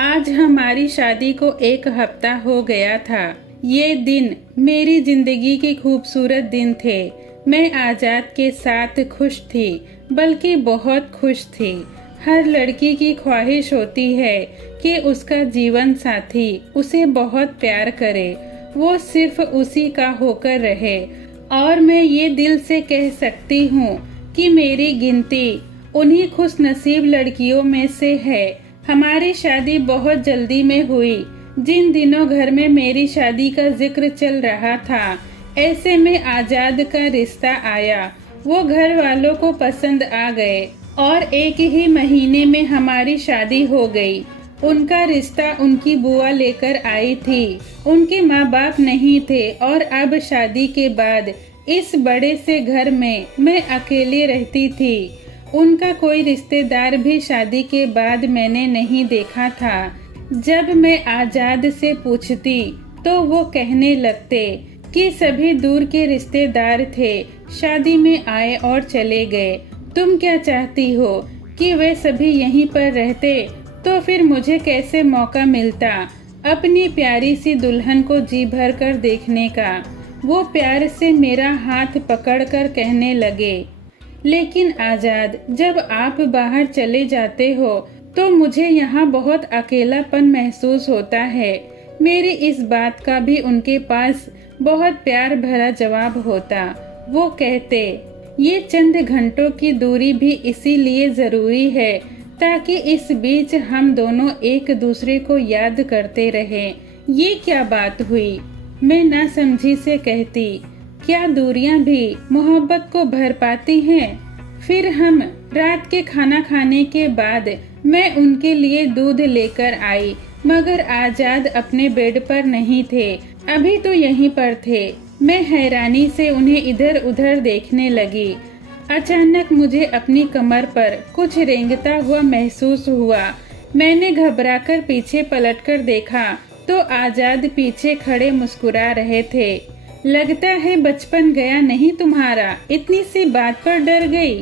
आज हमारी शादी को 1 हफ्ता हो गया था। ये दिन मेरी जिंदगी के खूबसूरत दिन थे। मैं आजाद के साथ खुश थी, बल्कि बहुत खुश थी। हर लड़की की ख्वाहिश होती है कि उसका जीवन साथी उसे बहुत प्यार करे, वो सिर्फ उसी का होकर रहे। और मैं ये दिल से कह सकती हूँ कि मेरी गिनती उन्हीं खुश नसीब लड़कियों में से है। हमारी शादी बहुत जल्दी में हुई। जिन दिनों घर में मेरी शादी का जिक्र चल रहा था, ऐसे में आजाद का रिश्ता आया। वो घर वालों को पसंद आ गए और 1 ही महीने में हमारी शादी हो गई। उनका रिश्ता उनकी बुआ लेकर आई थी। उनके माँ बाप नहीं थे और अब शादी के बाद इस बड़े से घर में मैं अकेले रहती थी। उनका कोई रिश्तेदार भी शादी के बाद मैंने नहीं देखा था। जब मैं आजाद से पूछती तो वो कहने लगते कि सभी दूर के रिश्तेदार थे, शादी में आए और चले गए। तुम क्या चाहती हो कि वे सभी यहीं पर रहते? तो फिर मुझे कैसे मौका मिलता अपनी प्यारी सी दुल्हन को जी भर कर देखने का। वो प्यार से मेरा हाथ पकड़कर कहने लगे, लेकिन आजाद, जब आप बाहर चले जाते हो तो मुझे यहाँ बहुत अकेलापन महसूस होता है। मेरी इस बात का भी उनके पास बहुत प्यार भरा जवाब होता। वो कहते, ये चंद घंटों की दूरी भी इसीलिए जरूरी है ताकि इस बीच हम दोनों एक दूसरे को याद करते रहें। ये क्या बात हुई? मैं ना समझी से कहती, क्या दूरियां भी मोहब्बत को भर पाती हैं? फिर हम रात के खाना खाने के बाद मैं उनके लिए दूध लेकर आई, मगर आजाद अपने बेड पर नहीं थे, अभी तो यहीं पर थे। मैं हैरानी से उन्हें इधर उधर देखने लगी। अचानक मुझे अपनी कमर पर कुछ रेंगता हुआ महसूस हुआ। मैंने घबराकर पीछे पलटकर देखा तो आजाद पीछे खड़े मुस्कुरा रहे थे। लगता है बचपन गया नहीं तुम्हारा, इतनी सी बात पर डर गई।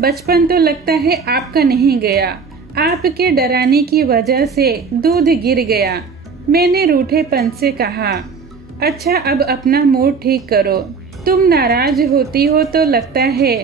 बचपन तो लगता है आपका नहीं गया, आपके डराने की वजह से दूध गिर गया। मैंने रूठेपन से कहा, अच्छा अब अपना मूड ठीक करो। तुम नाराज होती हो तो लगता है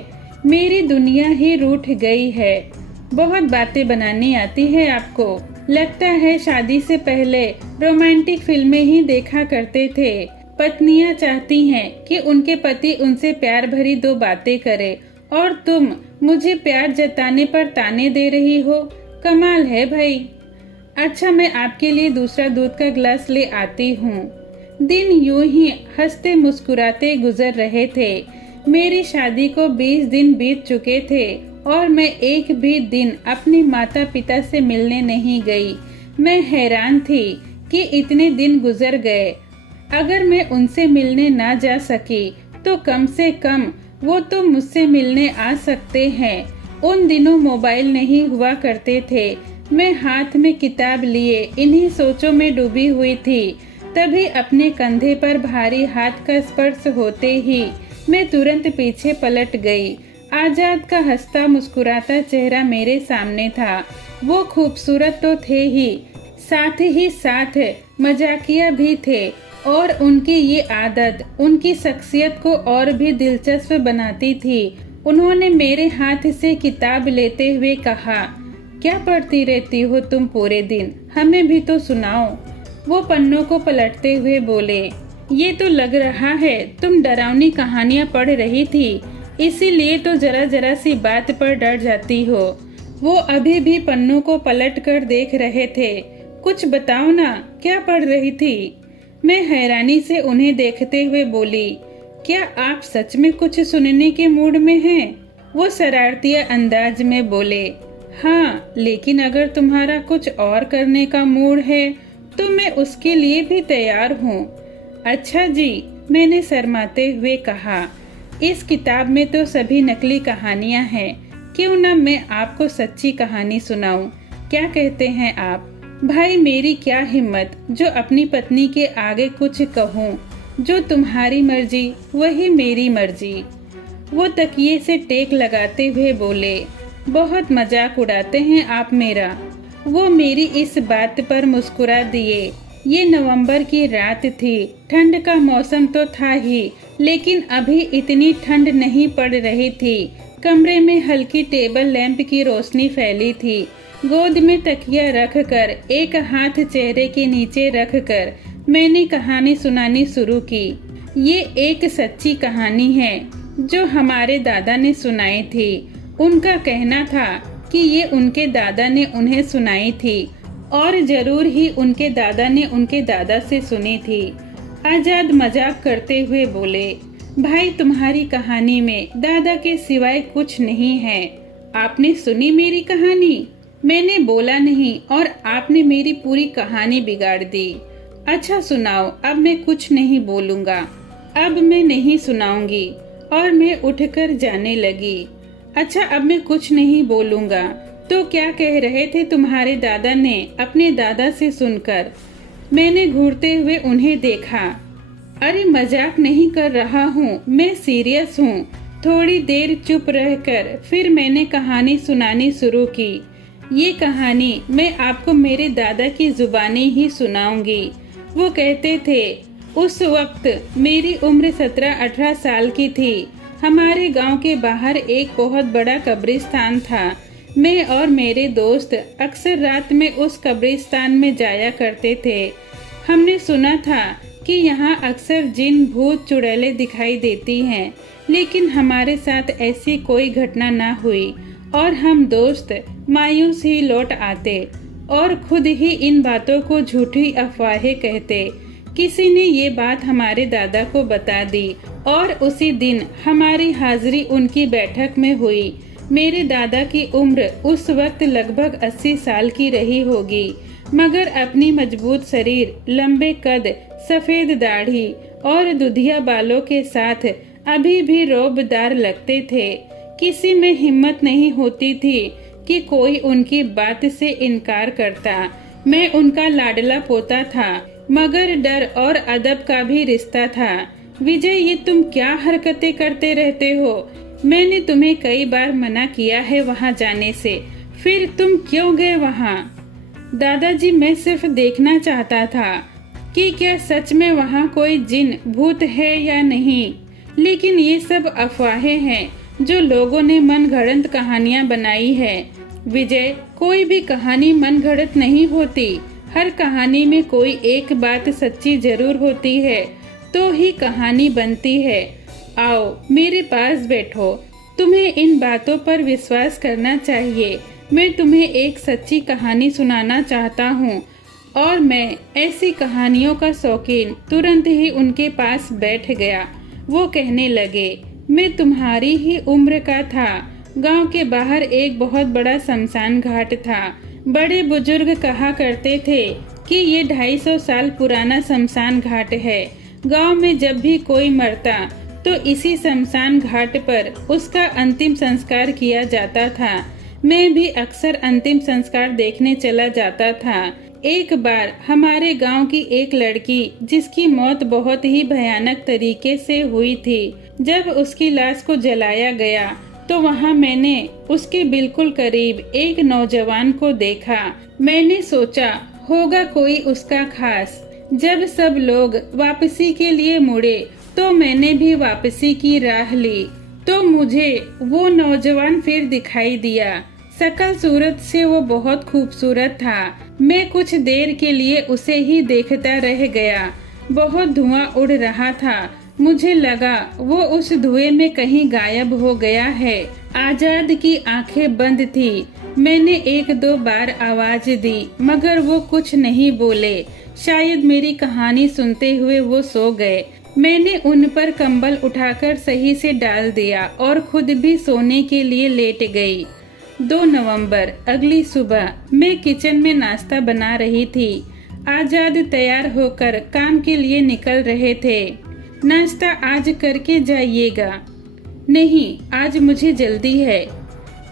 मेरी दुनिया ही रूठ गई है। बहुत बातें बनानी आती है आपको। लगता है शादी से पहले रोमांटिक फिल्में ही देखा करते थे। पत्नियां चाहती हैं कि उनके पति उनसे प्यार भरी 2 बातें करे और तुम मुझे प्यार जताने पर ताने दे रही हो। कमाल है भाई। अच्छा, मैं आपके लिए दूसरा दूध का गिलास ले आती हूँ। दिन यूं ही हंसते मुस्कुराते गुजर रहे थे। मेरी शादी को 20 दिन बीत चुके थे और मैं एक भी दिन अपने माता पिता से मिलने नहीं गई। मैं हैरान थी कि इतने दिन गुजर गए। अगर मैं उनसे मिलने ना जा सकी तो कम से कम वो तो मुझसे मिलने आ सकते हैं। उन दिनों मोबाइल नहीं हुआ करते थे। मैं हाथ में किताब लिए इन्हीं सोचों में डूबी हुई थी। तभी अपने कंधे पर भारी हाथ का स्पर्श होते ही मैं तुरंत पीछे पलट गई। आजाद का हंसता मुस्कुराता चेहरा मेरे सामने था। वो खूबसूरत तो थे ही साथ मजाकिया भी थे और उनकी ये आदत उनकी शख्सियत को और भी दिलचस्प बनाती थी। उन्होंने मेरे हाथ से किताब लेते हुए कहा, क्या पढ़ती रहती हो तुम पूरे दिन, हमें भी तो सुनाओ। वो पन्नों को पलटते हुए बोले, ये तो लग रहा है तुम डरावनी कहानियां पढ़ रही थी, इसीलिए तो जरा जरा सी बात पर डर जाती हो। वो अभी भी पन्नों को पलट कर देख रहे थे। कुछ बताओ ना, क्या पढ़ रही थी? मैं हैरानी से उन्हें देखते हुए बोली, क्या आप सच में कुछ सुनने के मूड में हैं? वो शरारती अंदाज में बोले, हाँ, लेकिन अगर तुम्हारा कुछ और करने का मूड है तो मैं उसके लिए भी तैयार हूँ। अच्छा जी, मैंने शर्माते हुए कहा, इस किताब में तो सभी नकली कहानियाँ हैं, क्यों ना मैं आपको सच्ची कहानी सुनाऊं? क्या कहते हैं आप? भाई, मेरी क्या हिम्मत जो अपनी पत्नी के आगे कुछ कहूँ। जो तुम्हारी मर्जी वही मेरी मर्जी। वो तकिए से टेक लगाते हुए बोले, बहुत मजाक उड़ाते हैं आप मेरा। वो मेरी इस बात पर मुस्कुरा दिए। ये नवंबर की रात थी। ठंड का मौसम तो था ही, लेकिन अभी इतनी ठंड नहीं पड़ रही थी। कमरे में हल्की टेबल लैंप की रोशनी फैली थी। गोद में तकिया रखकर, एक हाथ चेहरे के नीचे रखकर मैंने कहानी सुनानी शुरू की। ये एक सच्ची कहानी है जो हमारे दादा ने सुनाई थी। उनका कहना था कि ये उनके दादा ने उन्हें सुनाई थी और जरूर ही उनके दादा ने उनके दादा से सुनी थी। आजाद मजाक करते हुए बोले, भाई तुम्हारी कहानी में दादा के सिवाय कुछ नहीं है। आपने सुनी मेरी कहानी? मैंने बोला नहीं और आपने मेरी पूरी कहानी बिगाड़ दी। अच्छा सुनाओ, अब मैं कुछ नहीं बोलूंगा। अब मैं नहीं सुनाऊंगी। और मैं उठकर जाने लगी। अच्छा अब मैं कुछ नहीं बोलूंगा तो क्या कह रहे थे तुम्हारे दादा ने? अपने दादा से सुनकर मैंने घूरते हुए उन्हें देखा। अरे मजाक नहीं कर रहा हूँ, मैं सीरियस हूँ। थोड़ी देर चुप रहकर फिर मैंने कहानी सुनानी शुरू की। ये कहानी मैं आपको मेरे दादा की जुबानी ही सुनाऊंगी। वो कहते थे, उस वक्त मेरी उम्र 17-18 साल की थी। हमारे गांव के बाहर एक बहुत बड़ा कब्रिस्तान था। मैं और मेरे दोस्त अक्सर रात में उस कब्रिस्तान में जाया करते थे। हमने सुना था कि यहाँ अक्सर जिन भूत चुड़ैलें दिखाई देती हैं, लेकिन हमारे साथ ऐसी कोई घटना ना हुई और हम दोस्त मायूस ही लौट आते और खुद ही इन बातों को झूठी अफवाहें कहते। किसी ने ये बात हमारे दादा को बता दी और उसी दिन हमारी हाजिरी उनकी बैठक में हुई। मेरे दादा की उम्र उस वक्त लगभग 80 साल की रही होगी, मगर अपनी मजबूत शरीर, लंबे कद, सफेद दाढ़ी और दुधिया बालों के साथ अभी भी रौबदार लगते थे। किसी में हिम्मत नहीं होती थी कि कोई उनकी बात से इनकार करता। मैं उनका लाडला पोता था, मगर डर और अदब का भी रिश्ता था। विजय, ये तुम क्या हरकतें करते रहते हो? मैंने तुम्हें कई बार मना किया है वहाँ जाने से, फिर तुम क्यों गए वहाँ? दादाजी, मैं सिर्फ देखना चाहता था कि क्या सच में वहाँ कोई जिन भूत है या नहीं। लेकिन ये सब अफवाहें हैं जो लोगों ने मनगढ़ंत कहानियाँ बनाई है। विजय, कोई भी कहानी मनगढ़ंत नहीं होती। हर कहानी में कोई एक बात सच्ची जरूर होती है, तो ही कहानी बनती है। आओ मेरे पास बैठो। तुम्हें इन बातों पर विश्वास करना चाहिए। मैं तुम्हें एक सच्ची कहानी सुनाना चाहता हूँ। और मैं ऐसी कहानियों का शौकीन तुरंत ही उनके पास बैठ गया। वो कहने लगे, मैं तुम्हारी ही उम्र का था। गांव के बाहर एक बहुत बड़ा शमशान घाट था। बड़े बुजुर्ग कहा करते थे कि ये 250 साल पुराना शमशान घाट है। गांव में जब भी कोई मरता तो इसी शमशान घाट पर उसका अंतिम संस्कार किया जाता था। मैं भी अक्सर अंतिम संस्कार देखने चला जाता था। एक बार हमारे गांव की एक लड़की, जिसकी मौत बहुत ही भयानक तरीके से हुई थी, जब उसकी लाश को जलाया गया तो वहां मैंने उसके बिल्कुल करीब एक नौजवान को देखा। मैंने सोचा होगा कोई उसका खास। जब सब लोग वापसी के लिए मुड़े तो मैंने भी वापसी की राह ली, तो मुझे वो नौजवान फिर दिखाई दिया। शकल सूरत से वो बहुत खूबसूरत था। मैं कुछ देर के लिए उसे ही देखता रह गया। बहुत धुआं उड़ रहा था। मुझे लगा वो उस धुएं में कहीं गायब हो गया है। आजाद की आंखें बंद थी। मैंने 1-2 बार आवाज दी, मगर वो कुछ नहीं बोले। शायद मेरी कहानी सुनते हुए वो सो गए। मैंने उन पर कंबल उठाकर सही से डाल दिया और खुद भी सोने के लिए लेट गई। 2 नवंबर, अगली सुबह मैं किचन में नाश्ता बना रही थी। आजाद तैयार होकर काम के लिए निकल रहे थे। नाश्ता आज करके जाइएगा। नहीं, आज मुझे जल्दी है।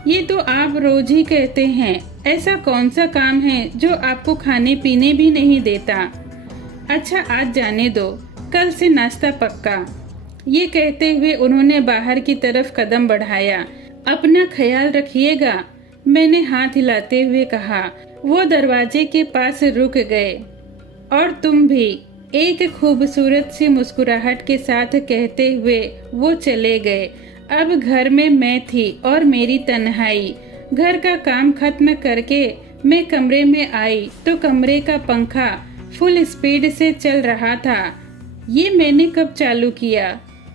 ये तो आप रोज ही कहते हैं। ऐसा कौन सा काम है जो आपको खाने पीने भी नहीं देता? अच्छा आज जाने दो, कल से नाश्ता पक्का। ये कहते हुए उन्होंने बाहर की तरफ कदम बढ़ाया। अपना ख्याल रखिएगा, मैंने हाथ हिलाते हुए कहा। वो दरवाजे के पास रुक गए। और तुम भी, एक खूबसूरत सी मुस्कुराहट के साथ कहते हुए वो चले गए। अब घर में मैं थी और मेरी तन्हाई। घर का काम खत्म करके मैं कमरे में आई तो कमरे का पंखा फुल स्पीड से चल रहा था। ये मैंने कब चालू किया?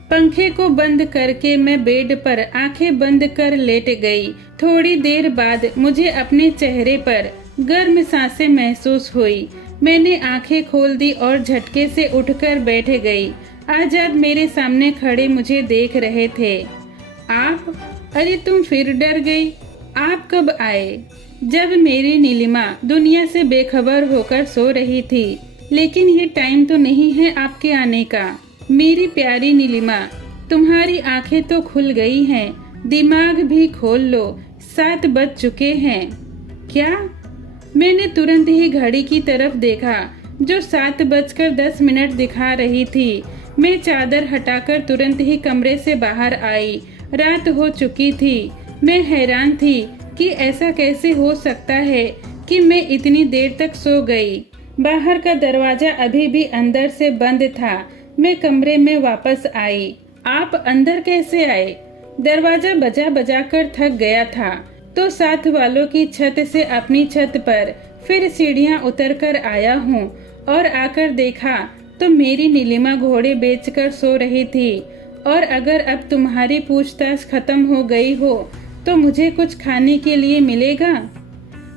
पंखे को बंद करके मैं बेड पर आंखें बंद कर लेट गई। थोड़ी देर बाद मुझे अपने चेहरे पर गर्म सांसें महसूस हुई। मैंने आंखें खोल दी और झटके से उठकर बैठ गई। आजाद मेरे सामने खड़े मुझे देख रहे थे। आप? अरे तुम फिर डर गई। आप कब आए? जब मेरी नीलिमा दुनिया से बेखबर होकर सो रही थी। लेकिन ये टाइम तो नहीं है आपके आने का। मेरी प्यारी नीलिमा, तुम्हारी आंखें तो खुल गई हैं, दिमाग भी खोल लो, 7 बज चुके हैं। क्या? मैंने तुरंत ही घड़ी की तरफ देखा जो 7:10 दिखा रही थी। मैं चादर हटाकर तुरंत ही कमरे से बाहर आई। रात हो चुकी थी। मैं हैरान थी कि ऐसा कैसे हो सकता है कि मैं इतनी देर तक सो गई। बाहर का दरवाजा अभी भी अंदर से बंद था। मैं कमरे में वापस आई। आप अंदर कैसे आए? दरवाजा बजा बजा कर थक गया था तो साथ वालों की छत से अपनी छत पर फिर सीढ़ियां उतर कर आया हूँ और आकर देखा तो मेरी नीलिमा घोड़े बेचकर सो रही थी। और अगर अब तुम्हारी पूछताछ खत्म हो गई हो तो मुझे कुछ खाने के लिए मिलेगा?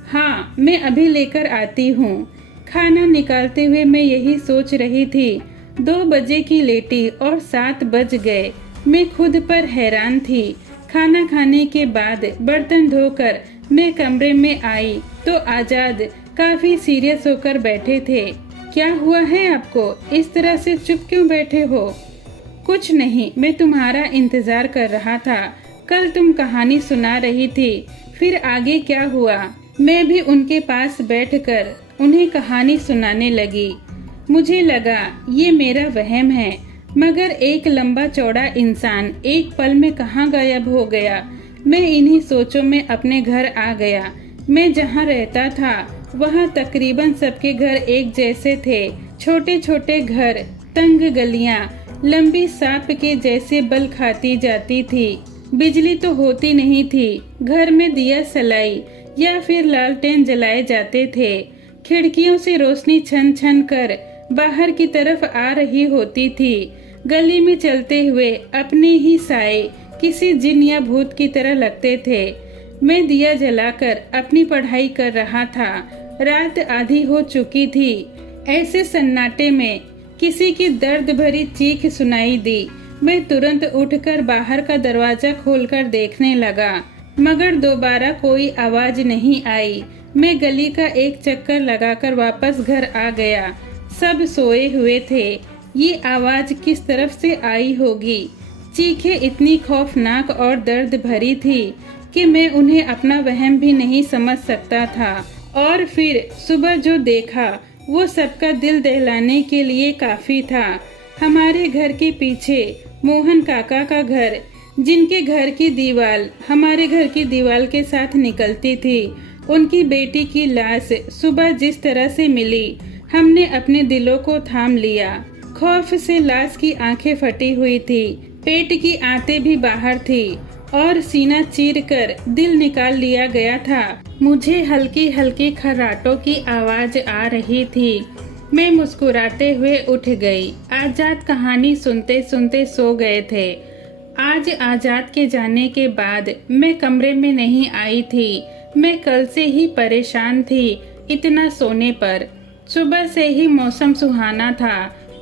हाँ, मैं अभी लेकर आती हूँ। खाना निकालते हुए मैं यही सोच रही थी। 2 बजे की लेटी और 7 बज गए। मैं खुद पर हैरान थी। खाना खाने के बाद बर्तन धोकर मैं कमरे में आई तो आजाद काफी सीरियस होकर बैठे थे। क्या हुआ है आपको? इस तरह से चुप क्यों बैठे हो? कुछ नहीं, मैं तुम्हारा इंतजार कर रहा था। कल तुम कहानी सुना रही थी, फिर आगे क्या हुआ? मैं भी उनके पास बैठकर उन्हें कहानी सुनाने लगी। मुझे लगा ये मेरा वहम है, मगर एक लंबा चौड़ा इंसान एक पल में कहाँ गायब हो गया। मैं इन्हीं सोचों में अपने घर आ गया। मैं जहाँ रहता था वहाँ तकरीबन सबके घर एक जैसे थे। छोटे छोटे घर, तंग गलियाँ, लंबी सांप के जैसे बल खाती जाती थी। बिजली तो होती नहीं थी। घर में दिया सलाई या फिर लालटेन जलाए जाते थे। खिड़कियों से रोशनी छन छन कर बाहर की तरफ आ रही होती थी। गली में चलते हुए अपने ही साए किसी जिन या भूत की तरह लगते थे। मैं दिया जलाकर अपनी पढ़ाई कर रहा था। रात आधी हो चुकी थी। ऐसे सन्नाटे में किसी की दर्द भरी चीख सुनाई दी। मैं तुरंत उठकर बाहर का दरवाजा खोलकर देखने लगा, मगर दोबारा कोई आवाज नहीं आई। मैं गली का एक चक्कर लगाकर वापस घर आ गया। सब सोए हुए थे। ये आवाज किस तरफ से आई होगी? चीखें इतनी खौफनाक और दर्द भरी थी कि मैं उन्हें अपना वहम भी नहीं समझ सकता था। और फिर सुबह जो देखा वो सबका दिल दहलाने के लिए काफी था। हमारे घर के पीछे मोहन काका का घर, जिनके घर की दीवार हमारे घर की दीवार के साथ निकलती थी, उनकी बेटी की लाश सुबह जिस तरह से मिली, हमने अपने दिलों को थाम लिया। खौफ से लाश की आंखें फटी हुई थी, पेट की आंतें भी बाहर थी और सीना चीरकर दिल निकाल लिया गया था। मुझे हल्की हल्की खर्राटों की आवाज आ रही थी। मैं मुस्कुराते हुए उठ गई। आजाद कहानी सुनते सुनते सो गए थे। आज आजाद के जाने के बाद मैं कमरे में नहीं आई थी। मैं कल से ही परेशान थी इतना सोने पर। सुबह से ही मौसम सुहाना था।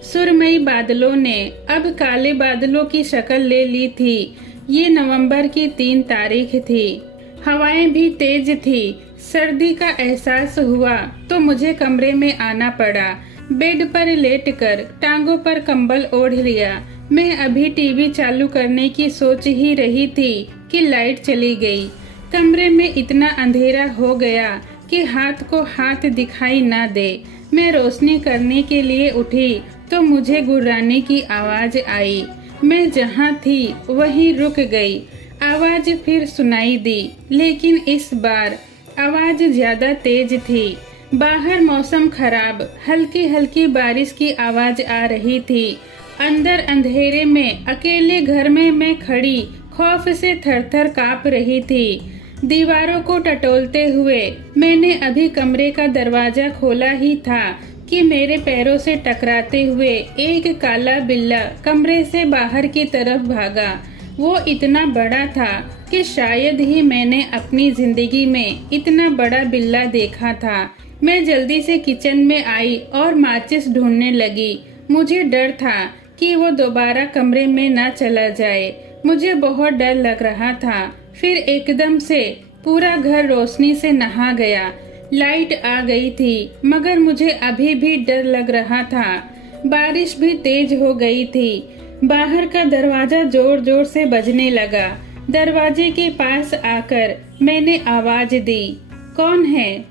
सुरमई बादलों ने अब काले बादलों की शक्ल ले ली थी। ये नवंबर की 3 तारीख थी। हवाएं भी तेज थी। सर्दी का एहसास हुआ तो मुझे कमरे में आना पड़ा। बेड पर लेटकर टांगों पर कंबल ओढ़ लिया। मैं अभी टीवी चालू करने की सोच ही रही थी कि लाइट चली गई। कमरे में इतना अंधेरा हो गया कि हाथ को हाथ दिखाई ना दे। मैं रोशनी करने के लिए उठी तो मुझे गुर्राने की आवाज आई। मैं जहाँ थी वहीं रुक गई। आवाज फिर सुनाई दी, लेकिन इस बार आवाज ज्यादा तेज थी। बाहर मौसम खराब, हल्की हल्की बारिश की आवाज आ रही थी। अंदर अंधेरे में अकेले घर में मैं खड़ी खौफ से थर-थर कांप रही थी। दीवारों को टटोलते हुए मैंने अभी कमरे का दरवाजा खोला ही था कि मेरे पैरों से टकराते हुए एक काला बिल्ला कमरे से बाहर की तरफ भागा। वो इतना बड़ा था कि शायद ही मैंने अपनी जिंदगी में इतना बड़ा बिल्ला देखा था। मैं जल्दी से किचन में आई और माचिस ढूंढने लगी। मुझे डर था कि वो दोबारा कमरे में ना चला जाए। मुझे बहुत डर लग रहा था। फिर एकदम से पूरा घर रोशनी से नहा गया। लाइट आ गई थी, मगर मुझे अभी भी डर लग रहा था। बारिश भी तेज हो गई थी। बाहर का दरवाजा जोर जोर से बजने लगा। दरवाजे के पास आकर मैंने आवाज दी, कौन है?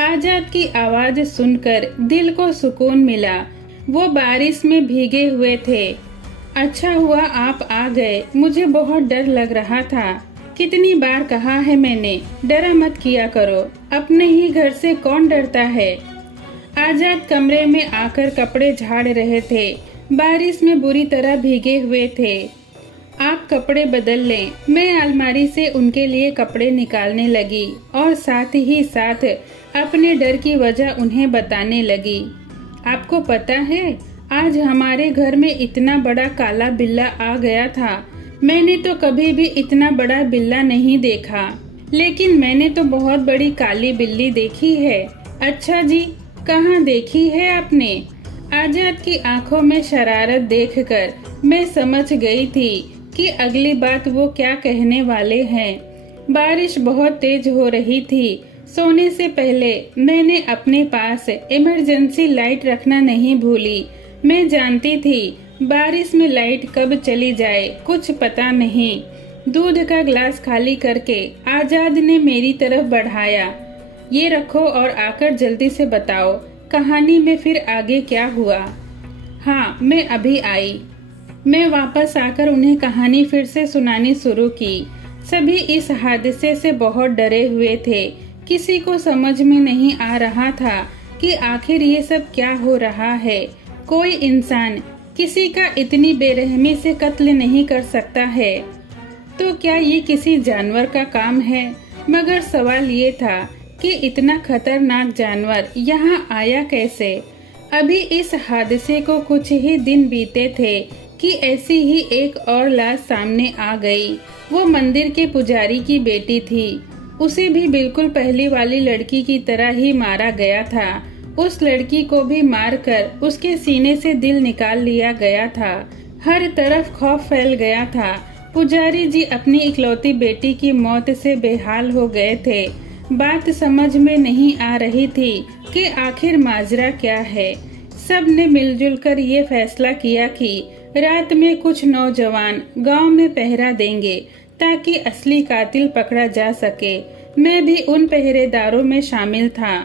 आजाद की आवाज सुनकर दिल को सुकून मिला। वो बारिश में भीगे हुए थे। अच्छा हुआ आप आ गए, मुझे बहुत डर लग रहा था। कितनी बार कहा है मैंने, डरा मत किया करो, अपने ही घर से कौन डरता है। आजाद कमरे में आकर कपड़े झाड़ रहे थे। बारिश में बुरी तरह भीगे हुए थे। आप कपड़े बदल लें। मैं अलमारी से उनके लिए कपड़े निकालने लगी और साथ ही साथ अपने डर की वजह उन्हें बताने लगी। आपको पता है, आज हमारे घर में इतना बड़ा काला बिल्ला आ गया था। मैंने तो कभी भी इतना बड़ा बिल्ला नहीं देखा, लेकिन मैंने तो बहुत बड़ी काली बिल्ली देखी है। अच्छा जी, कहाँ देखी है आपने? आजाद की आंखों में शरारत देखकर मैं समझ गई थी कि अगली बात वो क्या कहने वाले हैं। बारिश बहुत तेज हो रही थी। सोने से पहले मैंने अपने पास इमरजेंसी लाइट रखना नहीं भूली। मैं जानती थी बारिश में लाइट कब चली जाए कुछ पता नहीं। दूध का ग्लास खाली करके आजाद ने मेरी तरफ बढ़ाया। ये रखो और आकर जल्दी से बताओ कहानी में फिर आगे क्या हुआ। हाँ, मैं अभी आई। मैं वापस आकर उन्हें कहानी फिर से सुनानी शुरू की। सभी इस हादसे से बहुत डरे हुए थे। किसी को समझ में नहीं आ रहा था कि आखिर ये सब क्या हो रहा है। कोई इंसान किसी का इतनी बेरहमी से कत्ल नहीं कर सकता है, तो क्या ये किसी जानवर का काम है? मगर सवाल ये था कि इतना खतरनाक जानवर यहाँ आया कैसे? अभी इस हादसे को कुछ ही दिन बीते थे कि ऐसी ही एक और लाश सामने आ गई। वो मंदिर के पुजारी की बेटी थी। उसे भी बिल्कुल पहली वाली लड़की की तरह ही मारा गया था। उस लड़की को भी मारकर उसके सीने से दिल निकाल लिया गया था। हर तरफ खौफ फैल गया था। पुजारी जी अपनी इकलौती बेटी की मौत से बेहाल हो गए थे। बात समझ में नहीं आ रही थी कि आखिर माजरा क्या है। सब ने मिलजुल कर ये फैसला किया कि रात में कुछ नौजवान गांव में पहरा देंगे ताकि असली कातिल पकड़ा जा सके। मैं भी उन पहरेदारों में शामिल था।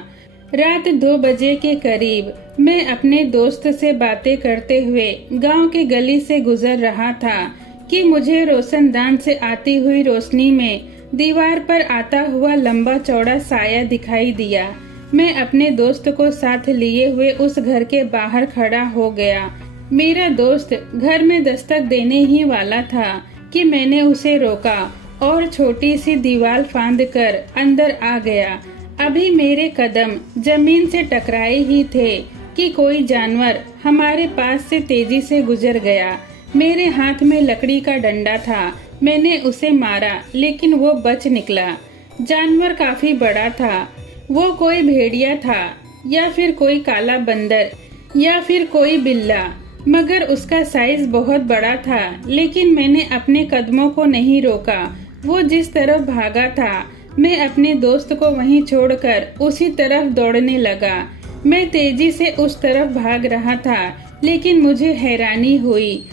रात 2 बजे के करीब मैं अपने दोस्त से बातें करते हुए गांव के गली से गुजर रहा था कि मुझे रोशनदान से आती हुई रोशनी में दीवार पर आता हुआ लंबा चौड़ा साया दिखाई दिया। मैं अपने दोस्त को साथ लिए हुए उस घर के बाहर खड़ा हो गया। मेरा दोस्त घर में दस्तक देने ही वाला था कि मैंने उसे रोका और छोटी सी दीवार फांद कर अंदर आ गया। अभी मेरे कदम जमीन से टकराए ही थे कि कोई जानवर हमारे पास से तेजी से गुजर गया। मेरे हाथ में लकड़ी का डंडा था। मैंने उसे मारा, लेकिन वो बच निकला। जानवर काफी बड़ा था। वो कोई भेड़िया था या फिर कोई काला बंदर या फिर कोई बिल्ला, मगर उसका साइज बहुत बड़ा था। लेकिन मैंने अपने कदमों को नहीं रोका। वो जिस तरफ भागा था, मैं अपने दोस्त को वहीं छोड़कर उसी तरफ दौड़ने लगा। मैं तेजी से उस तरफ भाग रहा था, लेकिन मुझे हैरानी हुई।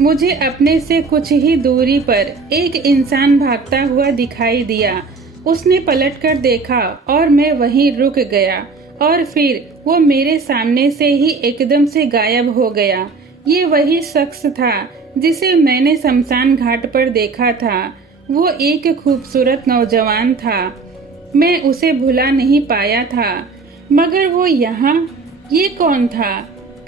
मुझे अपने से कुछ ही दूरी पर एक इंसान भागता हुआ दिखाई दिया। उसने पलटकर देखा और मैं वहीं रुक गया और फिर वो मेरे सामने से ही एकदम से गायब हो गया। ये वही शख्स था जिसे मैंने शमशान घाट पर देखा था। वो एक खूबसूरत नौजवान था। मैं उसे भुला नहीं पाया था। मगर वो यहाँ, ये कौन था?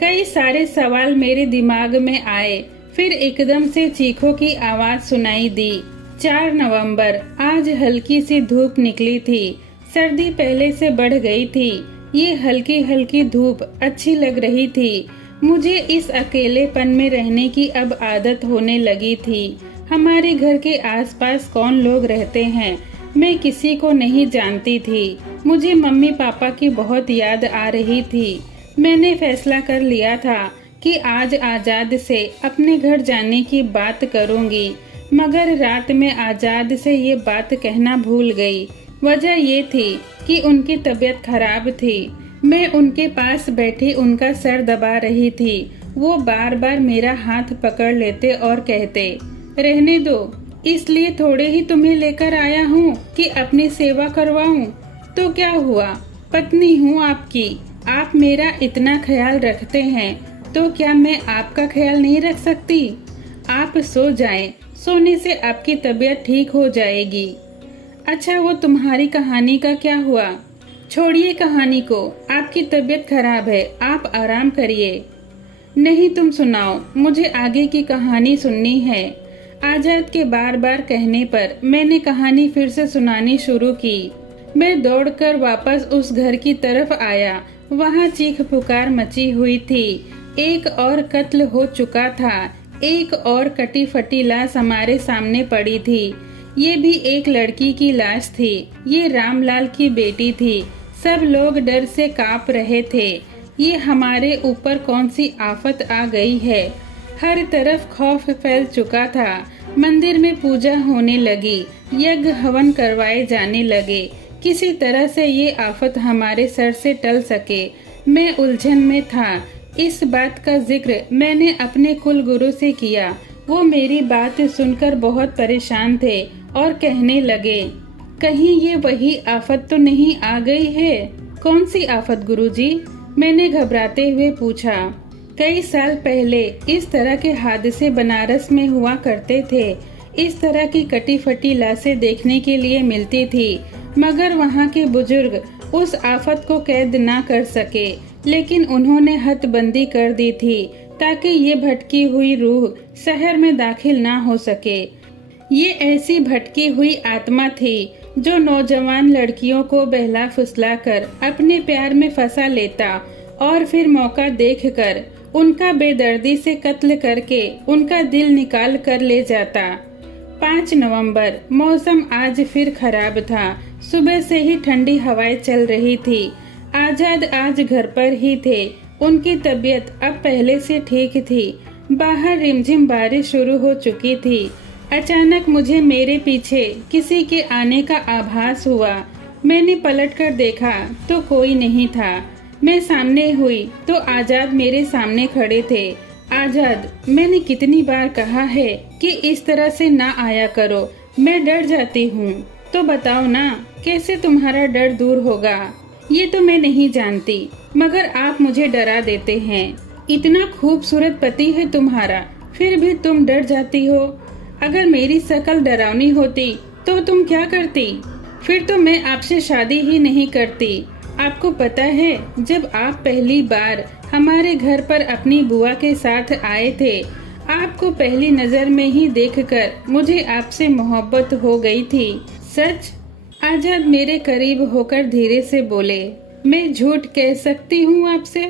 कई सारे सवाल मेरे दिमाग में आए। फिर एकदम से चीखों की आवाज सुनाई दी। 4 नवंबर, आज हल्की सी धूप निकली थी। सर्दी पहले से बढ़ गई थी। ये हल्की हल्की धूप अच्छी लग रही थी। मुझे इस अकेलेपन में रहने की अब आदत होने लगी थी। हमारे घर के आसपास कौन लोग रहते हैं, मैं किसी को नहीं जानती थी। मुझे मम्मी पापा की बहुत याद आ रही थी। मैंने फैसला कर लिया था कि आज आजाद से अपने घर जाने की बात करूंगी, मगर रात में आजाद से ये बात कहना भूल गई। वजह ये थी कि उनकी तबीयत खराब थी। मैं उनके पास बैठी उनका सर दबा रही थी। वो बार बार मेरा हाथ पकड़ लेते और कहते, रहने दो, इसलिए थोड़े ही तुम्हें लेकर आया हूँ कि अपनी सेवा करवाऊँ। तो क्या हुआ, पत्नी हूँ आपकी, आप मेरा इतना ख्याल रखते हैं, तो क्या मैं आपका ख्याल नहीं रख सकती? आप सो जाएं, सोने से आपकी तबीयत ठीक हो जाएगी। अच्छा, वो तुम्हारी कहानी का क्या हुआ? छोड़िए कहानी को, आपकी तबीयत खराब है, आप आराम करिए। नहीं, तुम सुनाओ, मुझे आगे की कहानी सुननी है। आजाद के बार बार कहने पर मैंने कहानी फिर से सुनानी शुरू की। मैं दौड़कर वापस उस घर की तरफ आया। वहाँ चीख पुकार मची हुई थी। एक और कत्ल हो चुका था। एक और कटी फटी लाश हमारे सामने पड़ी थी। ये भी एक लड़की की लाश थी। ये रामलाल की बेटी थी। सब लोग डर से कांप रहे थे। ये हमारे ऊपर कौन सी आफत आ गई है? हर तरफ खौफ फैल चुका था। मंदिर में पूजा होने लगी, यज्ञ हवन करवाए जाने लगे। किसी तरह से ये आफत हमारे सर से टल सके। मैं उलझन में था। इस बात का जिक्र मैंने अपने कुल गुरु से किया। वो मेरी बात सुनकर बहुत परेशान थे और कहने लगे, कहीं ये वही आफत तो नहीं आ गई है? कौन सी आफत गुरुजी? मैंने घबराते हुए पूछा। कई साल पहले इस तरह के हादसे बनारस में हुआ करते थे। इस तरह की कटी फटी लाशें देखने के लिए मिलती थी, मगर वहाँ के बुजुर्ग उस आफत को कैद ना कर सके। लेकिन उन्होंने हदबंदी कर दी थी ताकि ये भटकी हुई रूह शहर में दाखिल ना हो सके। ये ऐसी भटकी हुई आत्मा थी जो नौजवान लड़कियों को बहला फुसला कर अपने प्यार में फंसा लेता और फिर मौका देखकर उनका बेदर्दी से कत्ल करके उनका दिल निकाल कर ले जाता। 5 नवंबर, मौसम आज फिर खराब था। सुबह से ही ठंडी हवाएं चल रही थी। आजाद आज घर पर ही थे। उनकी तबीयत अब पहले से ठीक थी। बाहर रिमझिम बारिश शुरू हो चुकी थी। अचानक मुझे मेरे पीछे किसी के आने का आभास हुआ। मैंने पलटकर देखा तो कोई नहीं था। मैं सामने हुई तो आजाद मेरे सामने खड़े थे। आजाद, मैंने कितनी बार कहा है कि इस तरह से ना आया करो, मैं डर जाती हूँ। तो बताओ ना, कैसे तुम्हारा डर दूर होगा? ये तो मैं नहीं जानती, मगर आप मुझे डरा देते हैं। इतना खूबसूरत पति है तुम्हारा, फिर भी तुम डर जाती हो। अगर मेरी शक्ल डरावनी होती तो तुम क्या करती? फिर तो मैं आपसे शादी ही नहीं करती। आपको पता है, जब आप पहली बार हमारे घर पर अपनी बुआ के साथ आए थे, आपको पहली नजर में ही देखकर मुझे आपसे मोहब्बत हो गई थी। सच? आजाद मेरे करीब होकर धीरे से बोले, मैं झूठ कह सकती हूँ आपसे?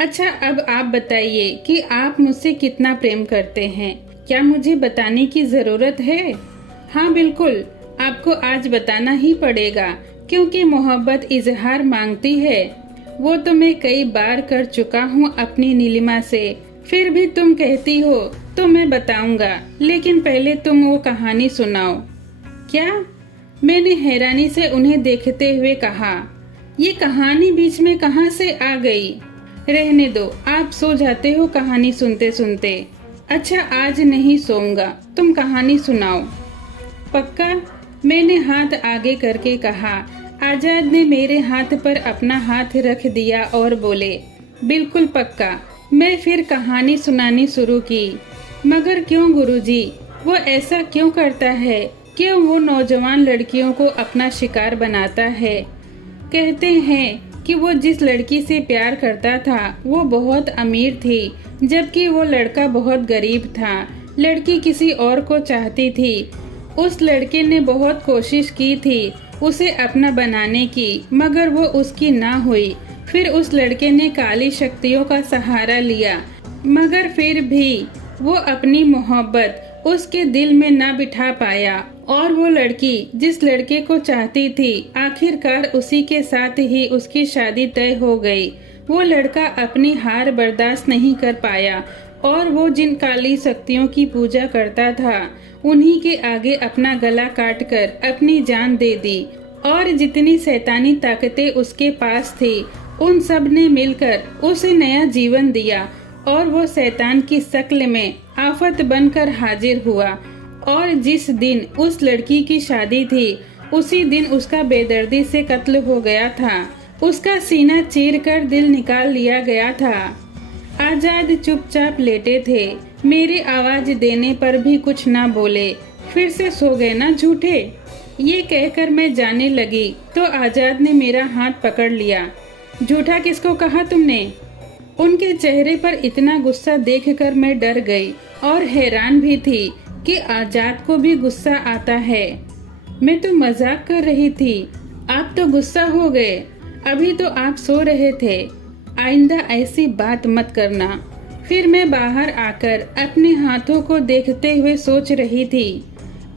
अच्छा, अब आप बताइए कि आप मुझसे कितना प्रेम करते हैं। क्या मुझे बताने की जरूरत है? हाँ बिल्कुल, आपको आज बताना ही पड़ेगा, क्योंकि मोहब्बत इजहार मांगती है। वो तो मैं कई बार कर चुका हूँ अपनी नीलिमा से। फिर भी तुम कहती हो तो मैं बताऊंगा, लेकिन पहले तुम वो कहानी सुनाओ। क्या? मैंने हैरानी से उन्हें देखते हुए कहा। ये कहानी बीच में कहाँ से आ गई? रहने दो, आप सो जाते हो कहानी सुनते सुनते। अच्छा, आज नहीं सोऊंगा, तुम कहानी सुनाओ। पक्का? मैंने हाथ आगे करके कहा। आजाद ने मेरे हाथ पर अपना हाथ रख दिया और बोले, बिल्कुल पक्का। मैं फिर कहानी सुनानी शुरू की। मगर क्यों गुरुजी? वो ऐसा क्यों करता है? क्यों वो नौजवान लड़कियों को अपना शिकार बनाता है। कहते हैं कि वो जिस लड़की से प्यार करता था वो बहुत अमीर थी, जबकि वो लड़का बहुत गरीब था। लड़की किसी और को चाहती थी। उस लड़के ने बहुत कोशिश की थी उसे अपना बनाने की, मगर वो उसकी ना हुई। फिर उस लड़के ने काली शक्तियों का सहारा लिया, मगर फिर भी वो अपनी मोहब्बत उसके दिल में ना बिठा पाया, और वो लड़की जिस लड़के को चाहती थी आखिरकार उसी के साथ ही उसकी शादी तय हो गई। वो लड़का अपनी हार बर्दाश्त नहीं कर पाया और वो जिन काली शक्तियों की पूजा करता था उन्हीं के आगे अपना गला काटकर अपनी जान दे दी। और जितनी शैतानी ताकतें उसके पास थी उन सब ने मिलकर उसे नया जीवन दिया और वो शैतान की शक्ल में आफत बनकर हाजिर हुआ। और जिस दिन उस लड़की की शादी थी उसी दिन उसका बेदर्दी से कत्ल हो गया था। उसका सीना चीरकर दिल निकाल लिया गया था। आजाद चुपचाप लेटे थे। मेरी आवाज देने पर भी कुछ ना बोले। फिर से सो गए ना झूठे। ये कहकर मैं जाने लगी तो आजाद ने मेरा हाथ पकड़ लिया। झूठा किसको कहा तुमने? उनके चेहरे पर इतना गुस्सा देखकर मैं डर गई और हैरान भी थी कि आजाद को भी गुस्सा आता है। मैं तो मजाक कर रही थी, आप तो गुस्सा हो गए। अभी तो आप सो रहे थे। आइंदा ऐसी बात मत करना। फिर मैं बाहर आकर अपने हाथों को देखते हुए सोच रही थी,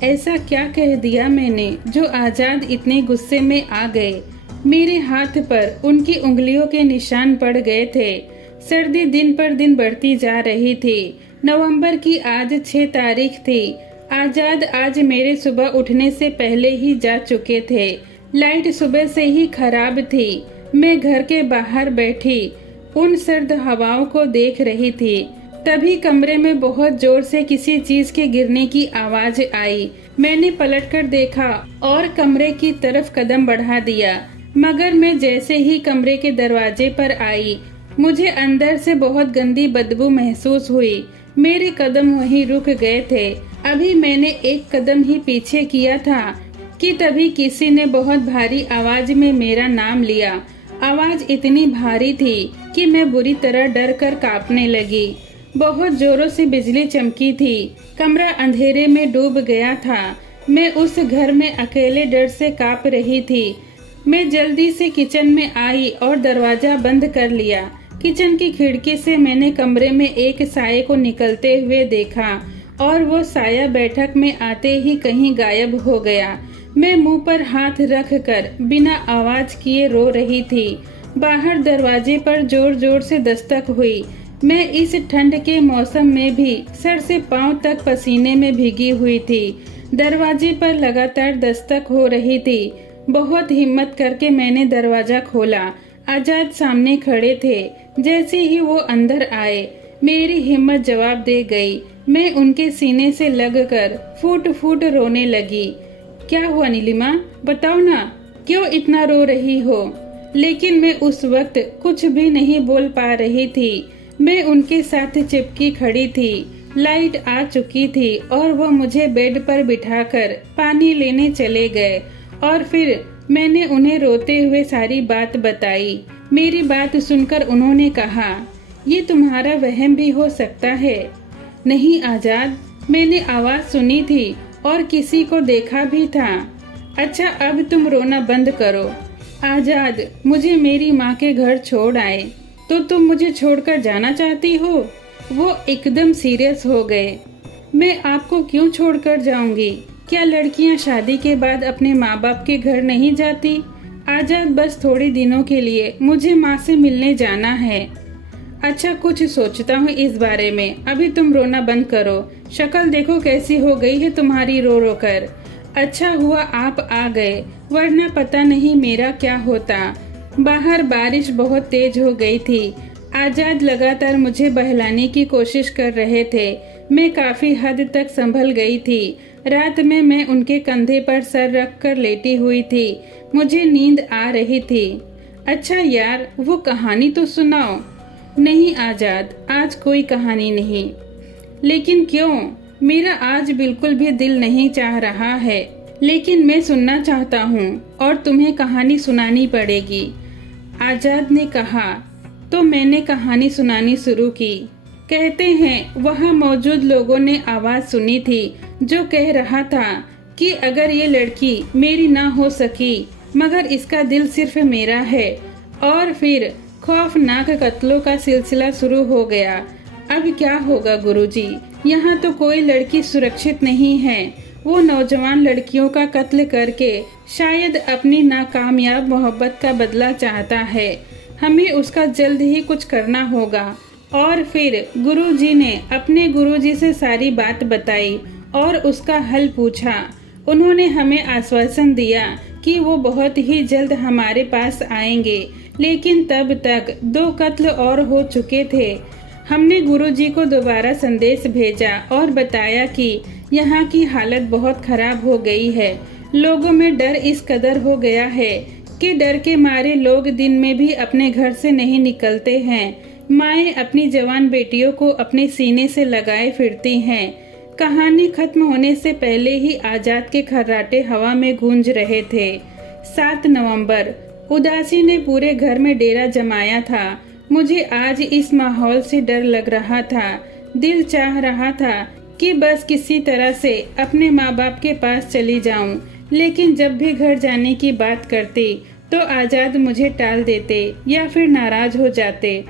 ऐसा क्या कह दिया मैंने जो आजाद इतने गुस्से में आ गए। मेरे हाथ पर उनकी उंगलियों के निशान पड़ गए थे। सर्दी दिन पर दिन बढ़ती जा रही थी। नवंबर की आज 6 तारीख थी। आजाद आज मेरे सुबह उठने से पहले ही जा चुके थे। लाइट सुबह से ही खराब थी। मैं घर के बाहर बैठी उन सर्द हवाओं को देख रही थी। तभी कमरे में बहुत जोर से किसी चीज के गिरने की आवाज आई। मैंने पलटकर देखा और कमरे की तरफ कदम बढ़ा दिया, मगर मैं जैसे ही कमरे के दरवाजे पर आई मुझे अंदर से बहुत गंदी बदबू महसूस हुई। मेरे कदम वहीं रुक गए थे। अभी मैंने एक कदम ही पीछे किया था कि तभी किसी ने बहुत भारी आवाज में मेरा नाम लिया। आवाज इतनी भारी थी कि मैं बुरी तरह डर कर कांपने लगी। बहुत जोरों से बिजली चमकी थी। कमरा अंधेरे में डूब गया था। मैं उस घर में अकेले डर से कांप रही थी। मैं जल्दी से किचन में आई और दरवाजा बंद कर लिया। किचन की खिड़की से मैंने कमरे में एक साये को निकलते हुए देखा और वो साया बैठक में आते ही कहीं गायब हो गया। मैं मुंह पर हाथ रख कर बिना आवाज किए रो रही थी। बाहर दरवाजे पर जोर जोर से दस्तक हुई। मैं इस ठंड के मौसम में भी सर से पांव तक पसीने में भीगी हुई थी। दरवाजे पर लगातार दस्तक हो रही थी। बहुत हिम्मत करके मैंने दरवाजा खोला। आजाद सामने खड़े थे। जैसे ही वो अंदर आए मेरी हिम्मत जवाब दे गई। मैं उनके सीने से लगकर फूट फूट रोने लगी। क्या हुआ नीलिमा, बताओ ना, क्यों इतना रो रही हो? लेकिन मैं उस वक्त कुछ भी नहीं बोल पा रही थी। मैं उनके साथ चिपकी खड़ी थी। लाइट आ चुकी थी और वो मुझे बेड पर बिठाकर पानी लेने चले गए और फिर मैंने उन्हें रोते हुए सारी बात बताई। मेरी बात सुनकर उन्होंने कहा, ये तुम्हारा वहम भी हो सकता है। नहीं आजाद, मैंने आवाज सुनी थी और किसी को देखा भी था। अच्छा अब तुम रोना बंद करो। आजाद, मुझे मेरी माँ के घर छोड़ आए तो तुम मुझे छोड़कर जाना चाहती हो? वो एकदम सीरियस हो गए। मैं आपको क्यों छोड़कर जाऊंगी? क्या लड़कियां शादी के बाद अपने माँ बाप के घर नहीं जाती? आजाद, बस थोड़े दिनों के लिए मुझे माँ से मिलने जाना है। अच्छा कुछ सोचता हूँ इस बारे में। अभी तुम रोना बंद करो। शक्ल देखो कैसी हो गई है तुम्हारी रो रो कर। अच्छा हुआ आप आ गए, वरना पता नहीं मेरा क्या होता। बाहर बारिश बहुत तेज हो गई थी। आजाद लगातार मुझे बहलाने की कोशिश कर रहे थे। मैं काफी हद तक संभल गई थी। रात में मैं उनके कंधे पर सर रख कर लेटी हुई थी। मुझे नींद आ रही थी। अच्छा यार, वो कहानी तो सुनाओ। नहीं आजाद, आज कोई कहानी नहीं। लेकिन क्यों? मेरा आज बिल्कुल भी दिल नहीं चाह रहा है, लेकिन मैं सुनना चाहता हूँ और तुम्हें कहानी सुनानी पड़ेगी। आजाद ने कहा। तो मैंने कहानी सुनानी शुरू की। कहते हैं वहाँ मौजूद लोगों ने आवाज सुनी थी जो कह रहा था कि अगर ये लड़की मेरी ना हो सकी मगर इसका दिल सिर्फ मेरा है। और फिर खौफनाक कत्लों का सिलसिला शुरू हो गया। अब क्या होगा गुरुजी? यहाँ तो कोई लड़की सुरक्षित नहीं है। वो नौजवान लड़कियों का कत्ल करके शायद अपनी नाकामयाब मोहब्बत का बदला चाहता है। हमें उसका जल्द ही कुछ करना होगा। और फिर गुरुजी ने अपने गुरुजी से सारी बात बताई और उसका हल पूछा। उन्होंने हमें आश्वासन दिया कि वो बहुत ही जल्द हमारे पास आएंगे, लेकिन तब तक 2 कत्ल और हो चुके थे। हमने गुरुजी को दोबारा संदेश भेजा और बताया कि यहाँ की हालत बहुत खराब हो गई है। लोगों में डर इस कदर हो गया है कि डर के मारे लोग दिन में भी अपने घर से नहीं निकलते हैं। माएँ अपनी जवान बेटियों को अपने सीने से लगाए फिरती हैं। कहानी खत्म होने से पहले ही आजाद के खर्राटे हवा में गूंज रहे थे। 7 नवंबर। उदासी ने पूरे घर में डेरा जमाया था। मुझे आज इस माहौल से डर लग रहा था। दिल चाह रहा था कि बस किसी तरह से अपने माँ बाप के पास चली जाऊं, लेकिन जब भी घर जाने की बात करती तो आजाद मुझे टाल देते या फिर नाराज हो जाते।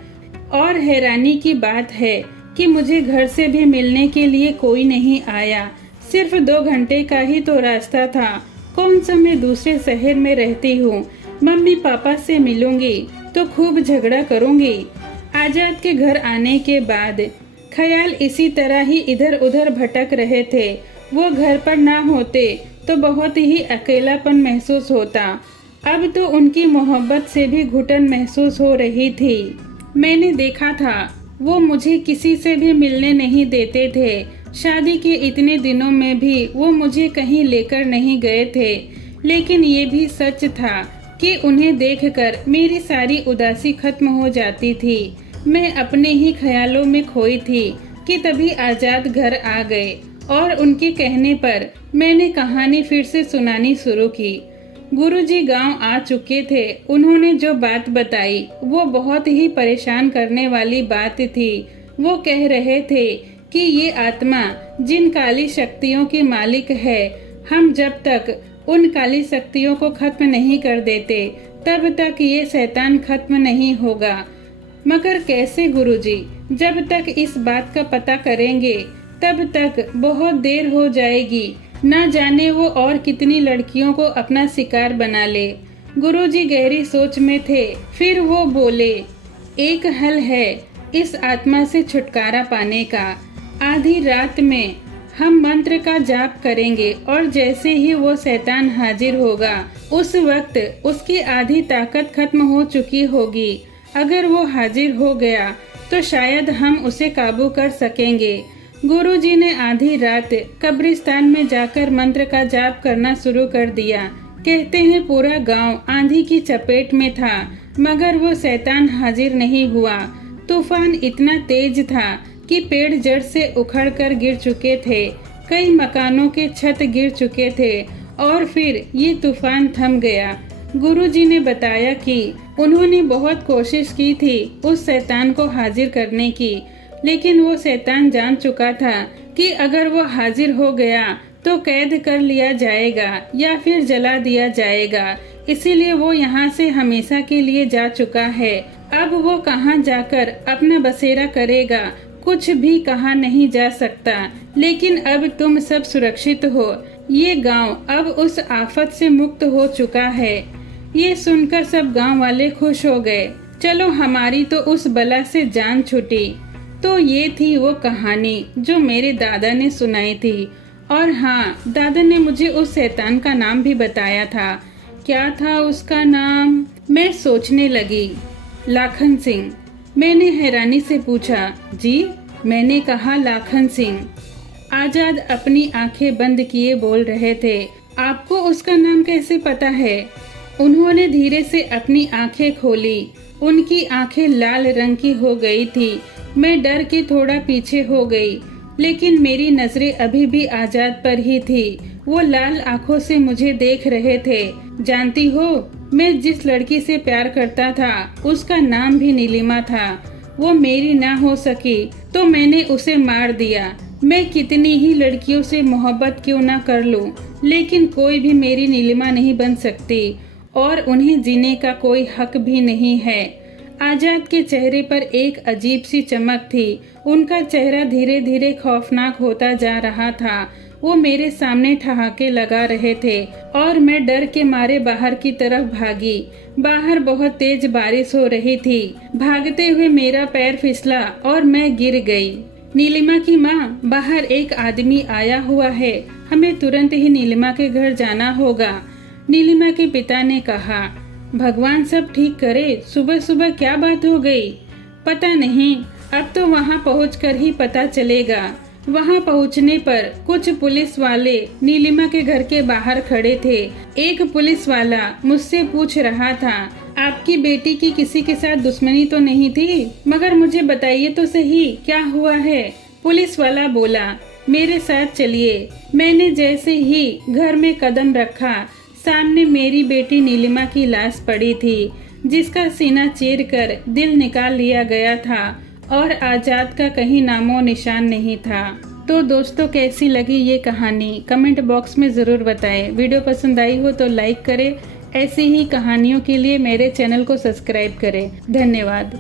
और हैरानी की बात है कि मुझे घर से भी मिलने के लिए कोई नहीं आया। सिर्फ 2 घंटे का ही तो रास्ता था। कौन सा मैं दूसरे शहर में रहती हूँ। मम्मी पापा से मिलूंगी तो खूब झगड़ा करूंगी। आजाद के घर आने के बाद ख्याल इसी तरह ही इधर उधर भटक रहे थे। वो घर पर ना होते तो बहुत ही अकेलापन महसूस होता। अब तो उनकी मोहब्बत से भी घुटन महसूस हो रही थी। मैंने देखा था वो मुझे किसी से भी मिलने नहीं देते थे। शादी के इतने दिनों में भी वो मुझे कहीं लेकर नहीं गए थे। लेकिन ये भी सच था कि उन्हें देखकर मेरी सारी उदासी खत्म हो जाती थी। मैं अपने ही ख्यालों में खोई थी कि तभी आजाद घर आ गए और उनके कहने पर मैंने कहानी फिर से सुनानी शुरू की। गुरुजी गांव आ चुके थे। उन्होंने जो बात बताई वो बहुत ही परेशान करने वाली बात थी। वो कह रहे थे कि ये आत्मा जिन काली शक्तियों की मालिक है, हम जब तक उन काली शक्तियों को खत्म नहीं कर देते तब तक ये शैतान खत्म नहीं होगा। मगर कैसे गुरुजी? जब तक इस बात का पता करेंगे तब तक बहुत देर हो जाएगी। ना जाने वो और कितनी लड़कियों को अपना शिकार बना ले। गुरुजी गहरी सोच में थे। फिर वो बोले, एक हल है इस आत्मा से छुटकारा पाने का। आधी रात में हम मंत्र का जाप करेंगे और जैसे ही वो शैतान हाजिर होगा उस वक्त उसकी आधी ताकत खत्म हो चुकी होगी। अगर वो हाजिर हो गया तो शायद हम उसे काबू कर सकेंगे। गुरुजी ने आधी रात कब्रिस्तान में जाकर मंत्र का जाप करना शुरू कर दिया। कहते हैं पूरा गांव आंधी की चपेट में था, मगर वो शैतान हाजिर नहीं हुआ। तूफान इतना तेज था कि पेड़ जड़ से उखड़कर गिर चुके थे। कई मकानों के छत गिर चुके थे और फिर ये तूफान थम गया। गुरुजी ने बताया कि उन्होंने बहुत कोशिश की थी उस शैतान को हाजिर करने की, लेकिन वो शैतान जान चुका था कि अगर वो हाजिर हो गया तो कैद कर लिया जाएगा या फिर जला दिया जाएगा। इसीलिए वो यहाँ से हमेशा के लिए जा चुका है। अब वो कहाँ जाकर अपना बसेरा करेगा, कुछ भी कहा नहीं जा सकता। लेकिन अब तुम सब सुरक्षित हो। ये गांव अब उस आफत से मुक्त हो चुका है। ये सुनकर सब गांव वाले खुश हो गए। चलो हमारी तो उस बला से जान छूटी। तो ये थी वो कहानी जो मेरे दादा ने सुनाई थी। और हाँ, दादा ने मुझे उस शैतान का नाम भी बताया था। क्या था उसका नाम? मैं सोचने लगी। लाखन सिंह। मैंने हैरानी से पूछा, जी? मैंने कहा लाखन सिंह। आजाद अपनी आंखें बंद किए बोल रहे थे। आपको उसका नाम कैसे पता है? उन्होंने धीरे से अपनी आंखें खोली। उनकी आंखें लाल रंग की हो गई थी। मैं डर के थोड़ा पीछे हो गई। लेकिन मेरी नजरें अभी भी आजाद पर ही थी। वो लाल आंखों से मुझे देख रहे थे। जानती हो, मैं जिस लड़की से प्यार करता था उसका नाम भी नीलिमा था। वो मेरी ना हो सकी तो मैंने उसे मार दिया। मैं कितनी ही लड़कियों से मोहब्बत क्यों ना कर लूं, लेकिन कोई भी मेरी नीलिमा नहीं बन सकती और उन्हें जीने का कोई हक भी नहीं है। आजाद के चेहरे पर एक अजीब सी चमक थी। उनका चेहरा धीरे धीरे खौफनाक होता जा रहा था। वो मेरे सामने ठहाके लगा रहे थे और मैं डर के मारे बाहर की तरफ भागी। बाहर बहुत तेज बारिश हो रही थी। भागते हुए मेरा पैर फिसला और मैं गिर गई। नीलिमा की माँ, बाहर एक आदमी आया हुआ है, हमें तुरंत ही नीलिमा के घर जाना होगा। नीलिमा के पिता ने कहा। भगवान सब ठीक करे, सुबह सुबह क्या बात हो गई? पता नहीं, अब तो वहाँ पहुँचकर ही पता चलेगा। वहाँ पहुँचने पर कुछ पुलिस वाले नीलिमा के घर के बाहर खड़े थे। एक पुलिस वाला मुझसे पूछ रहा था, आपकी बेटी की किसी के साथ दुश्मनी तो नहीं थी? मगर मुझे बताइए तो सही, क्या हुआ है? पुलिस वाला बोला, मेरे साथ चलिए। मैंने जैसे ही घर में कदम रखा, सामने मेरी बेटी नीलिमा की लाश पड़ी थी, जिसका सीना चीरकर दिल निकाल लिया गया था और आजाद का कहीं नामो निशान नहीं था। तो दोस्तों, कैसी लगी ये कहानी कमेंट बॉक्स में ज़रूर बताएं। वीडियो पसंद आई हो तो लाइक करें। ऐसी ही कहानियों के लिए मेरे चैनल को सब्सक्राइब करें। धन्यवाद।